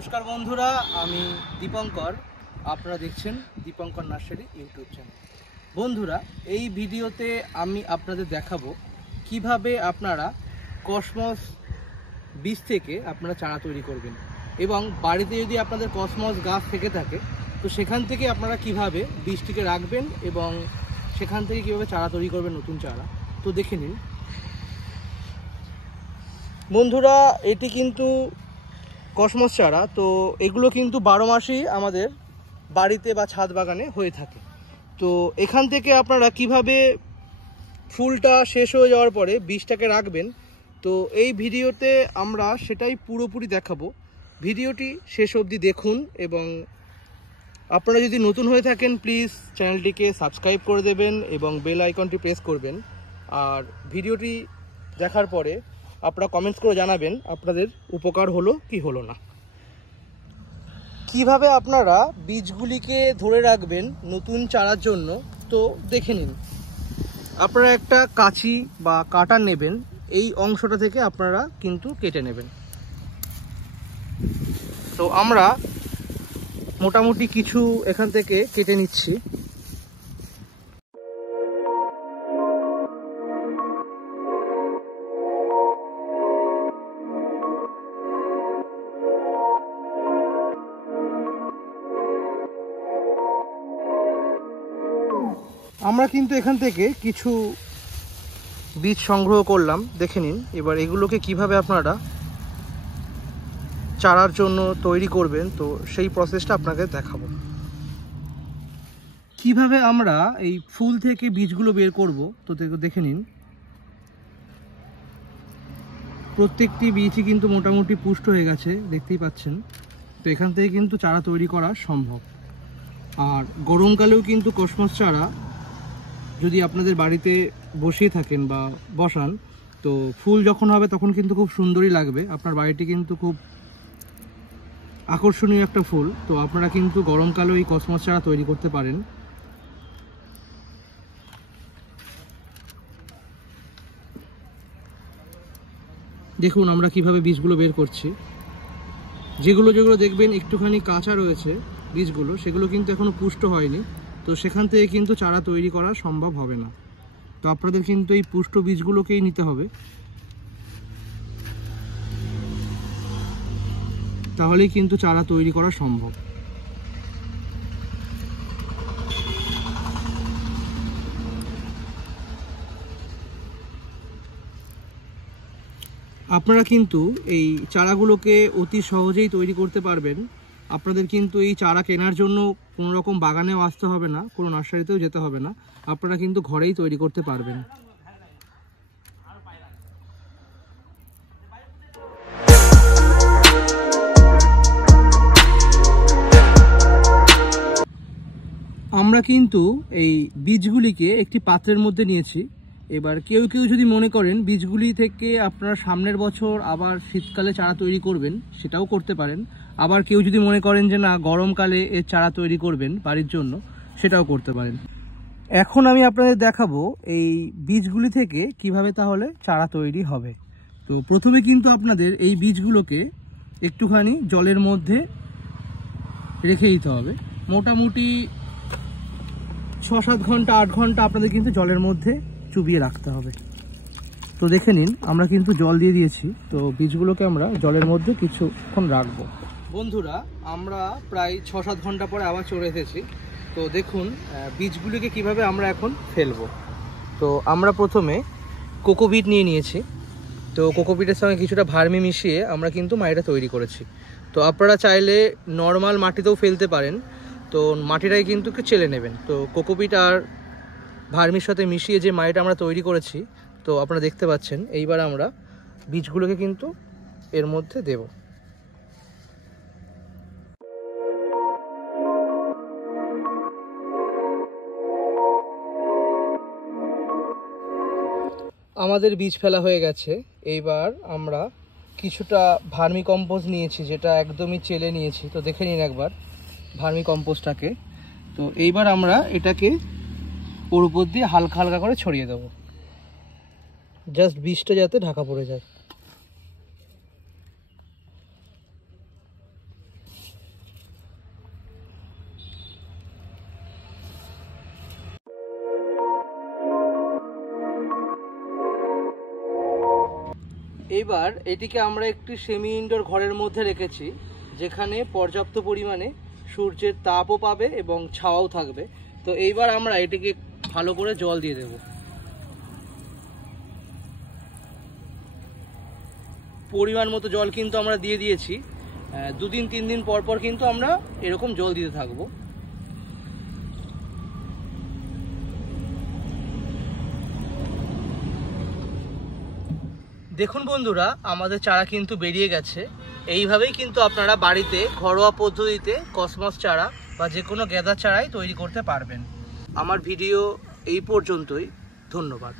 নমস্কার বন্ধুরা, আমি দীপঙ্কর। আপনারা দেখছেন দীপঙ্কর নার্সারি ইউটিউব চ্যানেল। বন্ধুরা, এই ভিডিওতে আমি আপনাদের দেখাবো কিভাবে আপনারা কসমস বীজ থেকে আপনারা চারা তৈরি করবেন, এবং বাড়িতে যদি আপনাদের কসমস গাছ থেকে থাকে তো সেখান থেকে আপনারা কিভাবে বীজটিকে রাখবেন এবং সেখান থেকে কিভাবে চারা তৈরি করবেন, নতুন চারা। তো দেখে নিন বন্ধুরা, এটি কিন্তু কসমস চারা। তো এগুলো কিন্তু 12 মাসই আমাদের বাড়িতে বা ছাদ বাগানে হয়ে থাকে। তো এখান থেকে আপনারা কিভাবে ফুলটা শেষ হয়ে যাওয়ার পরে বীজটাকে রাখবেন, তো এই ভিডিওতে আমরা সেটাই পুরোপুরি দেখাবো। ভিডিওটি শেষ অবধি দেখুন, এবং আপনারা যদি নতুন হয়ে থাকেন প্লিজ চ্যানেলটিকে সাবস্ক্রাইব করে দেবেন এবং বেল আইকনটি প্রেস করবেন। আর ভিডিওটি দেখার পরে আপনারা কমেন্টস করে জানাবেন আপনাদের উপকার হলো কি হলো না। কিভাবে আপনারা বীজগুলিকে ধরে রাখবেন নতুন চারার জন্য, তো দেখে নিন। আপনারা একটা কাঁচি বা কাটার নেবেন, এই অংশটা থেকে আপনারা কিন্তু কেটে নেবেন। তো আমরা মোটামুটি কিছু এখান থেকে কেটে নিচ্ছি। আমরা কিন্তু এখান থেকে কিছু বীজ সংগ্রহ করলাম, দেখে নিন। এবার এগুলোকে কিভাবে আপনারা চারার জন্য তৈরি করবেন, তো সেই প্রসেসটা আপনাকে দেখাবো। কিভাবে আমরা এই ফুল থেকে বীজগুলো বের করব, তো দেখে নিন। প্রত্যেকটি বীজই কিন্তু মোটামুটি পুষ্ট হয়ে গেছে, দেখতেই পাচ্ছেন। তো এখান থেকে কিন্তু চারা তৈরি করা সম্ভব। আর গরমকালেও কিন্তু কসমস চারা যদি আপনাদের বাড়িতে বসিয়ে থাকেন বা বসান, তো ফুল যখন হবে তখন কিন্তু খুব সুন্দরই লাগবে। আপনার বাড়িটি কিন্তু খুব আকর্ষণীয় একটা ফুল। তো আপনারা কিন্তু গরমকালেও এই কসমস চারা তৈরি করতে পারেন। দেখুন আমরা কিভাবে বীজগুলো বের করছি। যেগুলো দেখবেন একটুখানি কাঁচা রয়েছে বীজগুলো, সেগুলো কিন্তু এখনো পুষ্ট হয়নি, তো সেখান থেকে কিন্তু চারা তৈরি করা সম্ভব হবে না। তো আপনাদের কিন্তু এই পুষ্ট বীজগুলোকেই নিতে হবে, তাহলেই কিন্তু চারা তৈরি করা সম্ভব। আপনারা কিন্তু এই চারাগুলোকে অতি সহজেই তৈরি করতে পারবেন। আপনাদের কিন্তু এই চারা কেনার জন্য কোনো রকম বাগানেও আসতে হবে না, কোনো নার্সারিতেও যেতে হবে না, আপনারা কিন্তু ঘরেই তৈরি করতে পারবেন। আমরা কিন্তু এই বীজগুলিকে একটি পাত্রের মধ্যে নিয়েছি। এবার কেউ যদি মনে করেন বীজগুলি থেকে আপনারা সামনের বছর আবার শীতকালে চারা তৈরি করবেন, সেটাও করতে পারেন। আবার কেউ যদি মনে করেন যে না, গরমকালে এর চারা তৈরি করবেন বাড়ির জন্য, সেটাও করতে পারেন। এখন আমি আপনাদের দেখাবো এই বীজগুলি থেকে কিভাবে তাহলে চারা তৈরি হবে। তো প্রথমে কিন্তু আপনাদের এই বীজগুলোকে একটুখানি জলের মধ্যে রেখে দিতে হবে। মোটামুটি 6-7 ঘন্টা 8 ঘন্টা আপনাদের কিন্তু জলের মধ্যে চুবিয়ে রাখতে হবে। তো দেখে নিন, আমরা কিন্তু জল দিয়ে দিয়েছি। তো বীজগুলোকে আমরা জলের মধ্যে কিছুক্ষণ রাখবো। বন্ধুরা, আমরা প্রায় 6-7 ঘন্টা পরে আবার চলে এসেছি। তো দেখুন বীজগুলিকে কিভাবে আমরা এখন ফেলবো। তো আমরা প্রথমে কোকোপিট নিয়ে নিয়েছি। তো কোকোপিটের সঙ্গে কিছুটা ভার্মি মিশিয়ে আমরা কিন্তু মাটিটা তৈরি করেছি। তো আপনারা চাইলে নর্মাল মাটিতেও ফেলতে পারেন। তো মাটিটাই কিন্তু একটু চেলে নেবেন। তো কোকোপিট আর ভার্মির সাথে মিশিয়ে যে মাটিটা আমরা তৈরি করেছি, তো আপনারা দেখতে পাচ্ছেন। এইবার আমরা বীজগুলোকে কিন্তু এর মধ্যে দেব। আমাদের বীজ ফেলা হয়ে গেছে। এইবার আমরা কিছুটা ভার্মি কম্পোস্ট নিয়েছি, যেটা একদমই চেলে নিয়েছি। তো দেখে নিন একবার ভার্মি কম্পোস্টটাকে। তো এইবার আমরা এটাকে ওর উপর দিয়ে হালকা হালকা করে ছড়িয়ে দেবো, জাস্ট বীজটা যাতে ঢাকা পড়ে যায়। এইবার এটিকে আমরা একটি সেমি ইনডোর ঘরের মধ্যে রেখেছি, যেখানে পর্যাপ্ত পরিমাণে সূর্যের তাপও পাবে এবং ছাওয়াও থাকবে। তো এইবার আমরা এটিকে ভালো করে জল দিয়ে দেব। পরিমাণ মতো জল কিন্তু আমরা দিয়ে দিয়েছি। 2 দিন 3 দিন পর পর কিন্তু আমরা এরকম জল দিতে থাকবো। দেখুন বন্ধুরা, আমাদের চারা কিন্তু বেরিয়ে গেছে। এইভাবেই কিন্তু আপনারা বাড়িতে ঘরোয়া পদ্ধতিতে কসমস চারা বা যে কোনো গেঁদার চারাই তৈরি করতে পারবেন। আমার ভিডিও এই পর্যন্তই। ধন্যবাদ।